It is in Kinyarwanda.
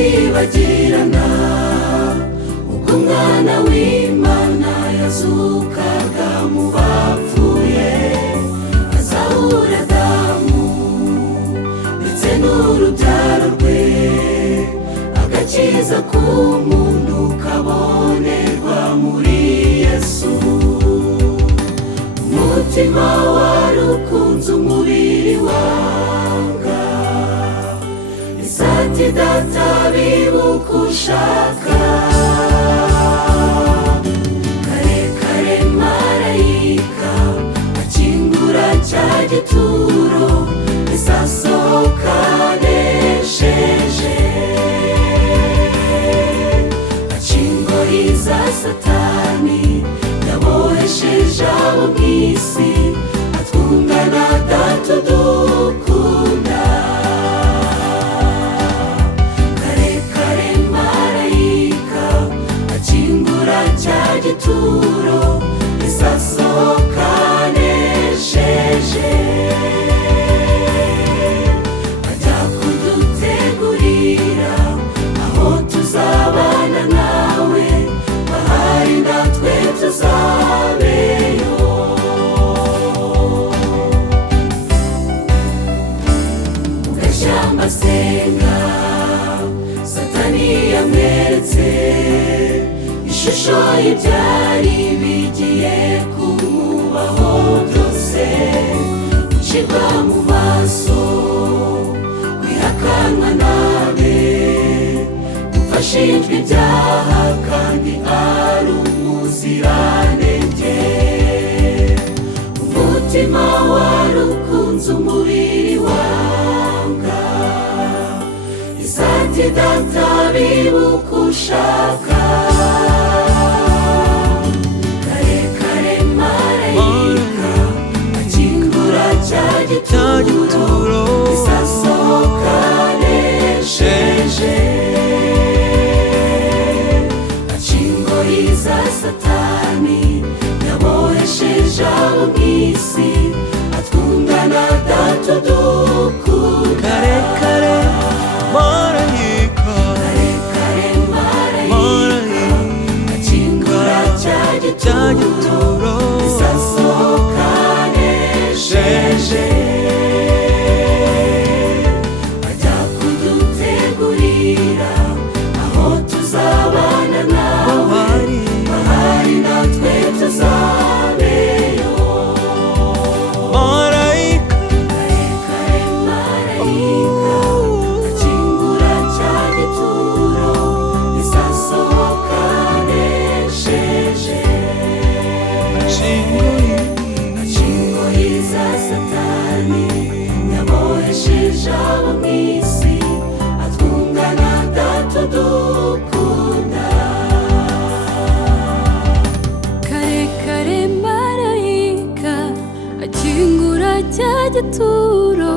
bitazibagirana ubwo umwana w'Imana yazukaga mu bapfuye azahura Adamu ndetse n'urubyaro rwe, agakiza k'umuntu kabonerwa muri Yesu. Umutima wari ukunze umubiri wanga, isati data bibuka ushaka. Kare kare marayika akingura cya gituro, isasohoka nesheje, aca ingoyi za Satani yabohesheje abo mw'isi, atwunga na Data udukunda. Kare kare marayika akingura cya gituro, isasohoka nesheje, ajya kudutegurira aho tuzabana nawe, ahari natwe tuzabeyo. Mu gashyamba asenga, Satani yamweretse ishusho y'ibyari bigiye kumubaho byose, gucibwa mu maso, kwihakanwa nabe, gupfa ashinjwa ibyaha kandi ari umuziranenge. Umutima wari ukunze umubiri wanga, isati data bibuka ushaka. Kare kare marayika akingura cya gituro, isasohoka nesheje, aca ingoyi za Satani yabohesheje abo mw'isi, atwunga na Data udukunda. Kare kare marayika, Kare kare marayika akingura cya gituro, isasohoka nesheje, ajya kudutegurira aho tuzabana nawe, ahari natwe tuzabeyo. marayika, Kare kare marayika akingura cya gituro, isasohoka nesheje, aca ingoyi za Satani yabohesheje abo mw'isi, atwunga na Data udukunda. Kare kare marayika akingura cya gituro,